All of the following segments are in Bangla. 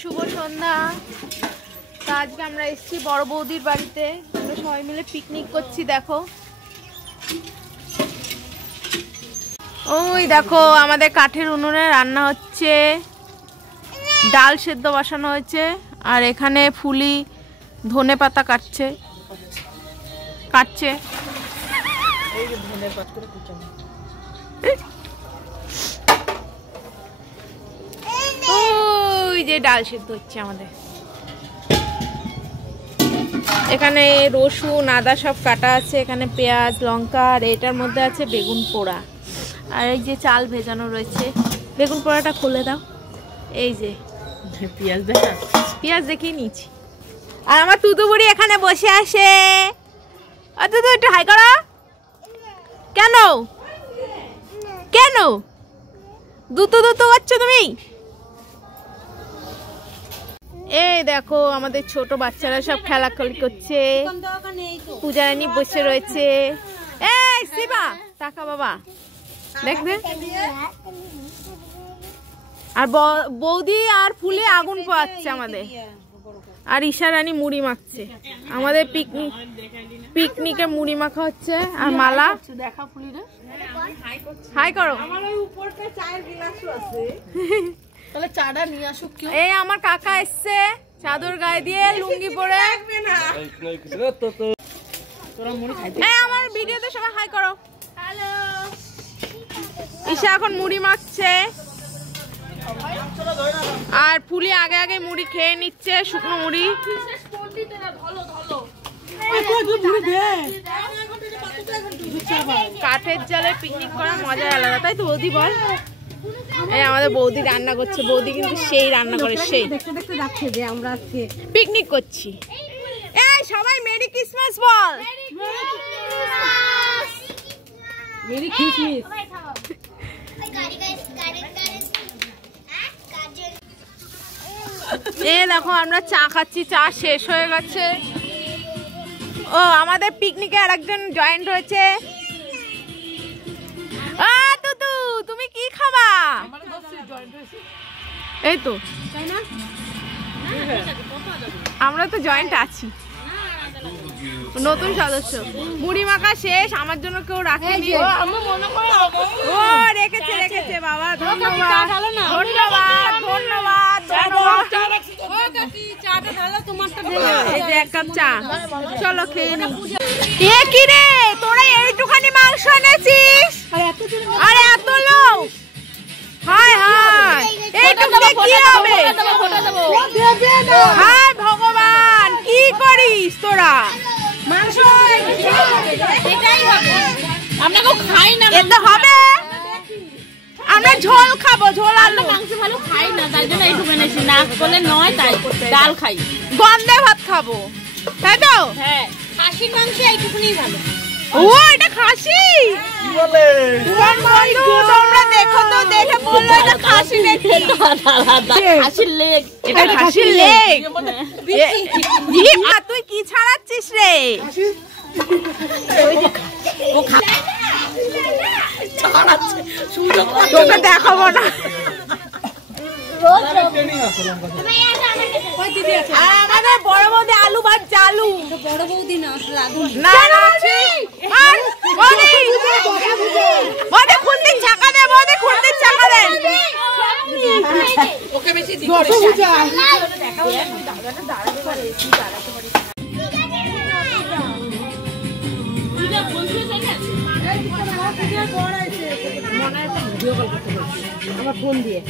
শুভ সন্ধ্যা। তো আজকে আমরা এসেছি বড় বৌদির বাড়িতে, আমরা সবাই মিলে পিকনিক করছি। দেখো ওই দেখো আমাদের কাঠের উনুনে রান্না হচ্ছে, ডাল সেদ্ধ বসানো হয়েছে, আর এখানে ফুলি ধনে পাতা কাটছে। ওই যে ডাল সেদ্ধ হচ্ছে আমাদের। এখানে রসুন আদা সব কাটা আছে, এখানে পেঁয়াজ লঙ্কা, আর এটার মধ্যে আছে বেগুন পোড়া, আর এই যে চাল ভেজানো রয়েছে। বেগুন পোড়াটা খুলে দাও। এই যে পেঁয়াজ দেখিয়ে নিয়েছি। আর আমার তুতু বুড়ি এখানে বসে আসে। তুতু একটু হাই করো। কেন কেন দুতু করছো তুমি? এই দেখো আমাদের ছোট বাচ্চারা সব খেলাখেলি করছে। পূজারানী বসে রয়েছে। এই শিবা টাকা বাবা দেখবে। আর বৌদি আর ফুলে আগুন পোয়াচ্ছে আমাদের, আর ঈশা রানী মুড়ি মাখছে। আমাদের পিকনিকে মুড়ি মাখা হচ্ছে। আর মালা হাই করো। এই আমার কাকা এসছে চাদর গায়ে দিয়ে, লুঙ্গি পরে। আমার ভিডিওতে সবাই হাই করো। হ্যালো। ঈশা এখন মুড়ি মাখছে, আর ফুলি আগে আগে মুড়ি খেয়ে নিচ্ছে, শুকনো মুড়ি। কাঠের জালে পিকনিক করার মজা আলাদা, তাই তো বৌদি বল? এই আমাদের বৌদি রান্না করছে। বৌদি কিন্তু সেই রান্না করে, সেই আমরা পিকনিক করছি। এই সবাই মেরি ক্রিসমাস বল। Merry Christmas. এই দেখো আমরা চা খাচ্ছি, চা শেষ হয়ে গেছে। ও আমাদের পিকনিকে আরেকজন জয়েন্ট হয়েছে। তুতু তুমি কি খাবা? এই তো তাই না, আমরা তো জয়েন্ট আছি, নতুন সদস্য। মুড়ি মাখা শেষ, আমার জন্য কেউ রাখেনি। ও রেখেছে বাবা, ধন্যবাদ ধন্যবাদ ধন্যবাদ। এই যে এক কাপ চা, চলো খেয়ে নি। কি রে তোরা এইটুখানি মাংস এনেছিস? আরে এত লোক, হায় হায় এইটুকুতে কি হবে? হায় ভগবান, কি করিস তোরা? মাংস আমরা কেউ খাই না, এতে হবে? আমরা ঝোল খাবো, ঝোল আলু। মাংস ভালো খাই না, তাই জন্য এইটুকু এনেছি। না বলে নয়, তাই ডাল খাই, গন্ধে ভাত খাবো, তাই তো? হ্যাঁ, খাসির মাংস এইটুকুনি ভালো। ও এটা খাসি বলে তোমরা দেখো তো, দেখে বললো এটা খাসি নাকি? খাসির লেগ, এটা খাসির লেগ। আর তুই কি ছাড়াচ্ছিস রে? তোকে দেখাবো না। আমাদের বড় বৌদি আলু ভাজছে, আলু। বড় বৌদি না, খুন্তির চাকা দে, বৌদি খুন্তির চাকা দে। ওকে বেশি আমার ফোন দিয়ে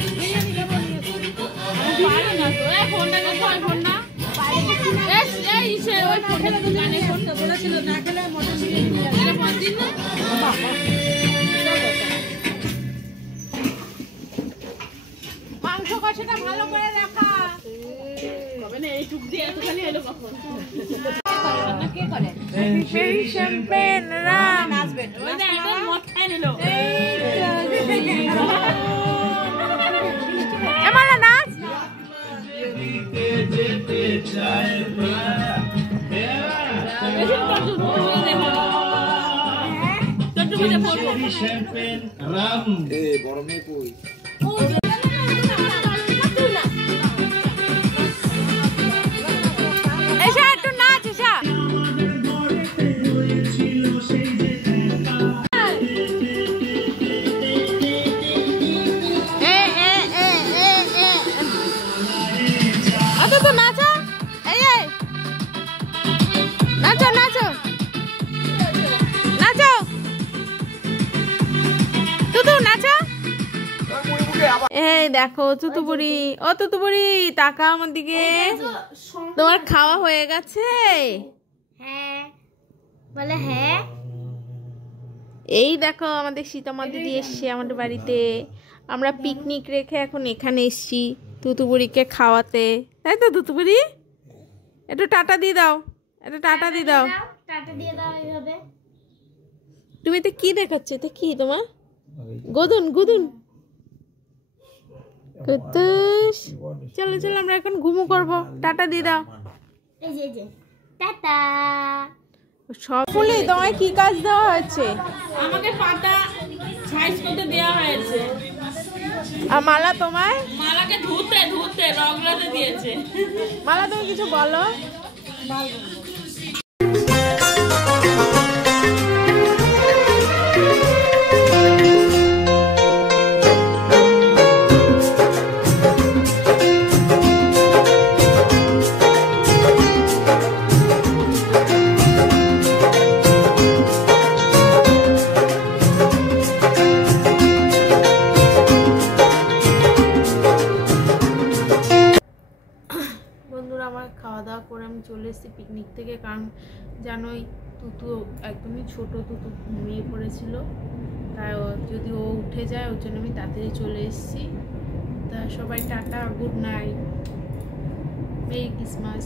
মাংস কষাটা ভালো করে রাখা হবে না। এইটুক দিয়ে এতখানি এলো কখন? কে করে? শ্যাম্পেন রাম নাচবে, ওই না এটা মটকা নিলো। এমালা নাচ। শ্যাম্পেন রাম। এ বড় মেয়ে কই? দেখো তুতুবুড়ি, ও তুতুবুড়ি তাকাও আমার দিকে। তোমার খাওয়া হয়ে গেছে? হ্যাঁ বলে হ্যাঁ। এই দেখো আমাদের সীতামা দিদি এসছে আমাদের বাড়িতে। আমরা পিকনিক রেখে এখন এখানে এসছি তুতুবুড়িকে খাওয়াতে, তাই তো তুতুবুড়ি? একটু টাটা দিয়ে দাও, একটু টাটা দিয়ে দাও। টাটা দিয়ে দাও এইভাবে। তুমি তো কি দেখাচ্ছ? এটা কি তোমার? গোদুন গুদুন কুতুস। চলো চলো আমরা এখন ঘুমু করবো, টাটা দিয়ে দাও। এই যে টাটা। সকলে তোমায় কি কাজ দেওয়া হয়েছে? আমাকে পাতা সাইজ করতে দেওয়া হয়েছে। আর মালা তোমায়? মালাকে ধুতে ধুতে রং লাগাতে দিয়েছে। মালা তুমি কিছু বলো। খাওয়া দাওয়া করে আমি চলে এসেছি পিকনিক থেকে, কারণ জানোই তুতু একদমই ছোট, তুতু ঘুমিয়ে পড়েছিল, তাই যদি ও উঠে যায় ওর জন্য আমি তাড়াতাড়ি চলে এসেছি। তা সবাই tata, good night, merry Christmas.